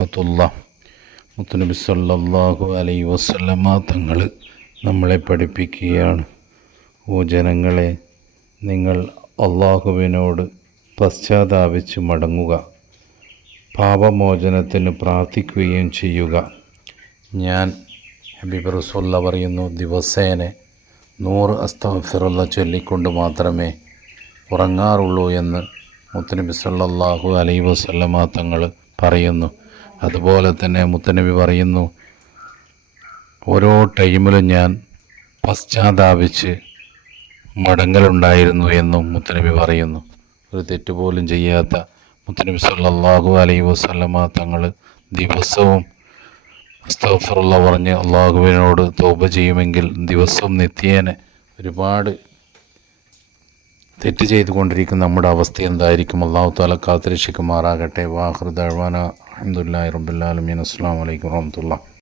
വറഹ്മത്തുള്ളാ. മുത്തുനബി സല്ലല്ലാഹു അലൈഹി വസല്ലമ തങ്ങൾ നമ്മളെ പഠിപ്പിക്കുകയാണ്, ഓ ജനങ്ങളെ, നിങ്ങൾ അള്ളാഹുവിനോട് പശ്ചാത്താപിച്ച് മടങ്ങുക, പാപമോചനത്തിന് പ്രാർത്ഥിക്കുകയും ചെയ്യുക. ഞാൻ ഹബീബ് റസൂലുള്ളാഹി പറയുന്നു, ദിവസേന 100 അസ്തഗ്ഫിറുല്ലാ ചൊല്ലിക്കൊണ്ട് മാത്രമേ ഉറങ്ങാറുള്ളൂ എന്ന് മുത്തുനബി സല്ലല്ലാഹു അലൈഹി വസല്ലമ തങ്ങൾ പറയുന്നു. അതുപോലെ തന്നെ മുത്തുനബി പറയുന്നു, ഓരോ ടൈമിലും ഞാൻ പശ്ചാത്താപിച്ച് മടങ്ങലുണ്ടായിരുന്നു എന്നും മുത്തുനബി പറയുന്നു. ഒരു തെറ്റുപോലും ചെയ്യാത്ത മുത്തുനബി സല്ലല്ലാഹു അലൈഹി വസല്ലമ തങ്ങൾ ദിവസവും അസ്തഗ്ഫിറുല്ലാ പറഞ്ഞ് അള്ളാഹുവിനോട് തൗബ ചെയ്യുമെങ്കിൽ ദിവസവും നിത്യേന ഒരുപാട് തെറ്റ് ചെയ്തുകൊണ്ടിരിക്കുന്ന നമ്മുടെ അവസ്ഥ എന്തായിരിക്കും? അല്ലാഹു തആല കാത്തുരക്ഷിക്കുമാറാകട്ടെ. വാഖിറു ദഅ്വാനാ അൽഹംദുലില്ലാഹി റബ്ബിൽ ആലമീൻ. അസ്സലാമു അലൈക്കും വറഹ്മത്തുള്ളാഹി.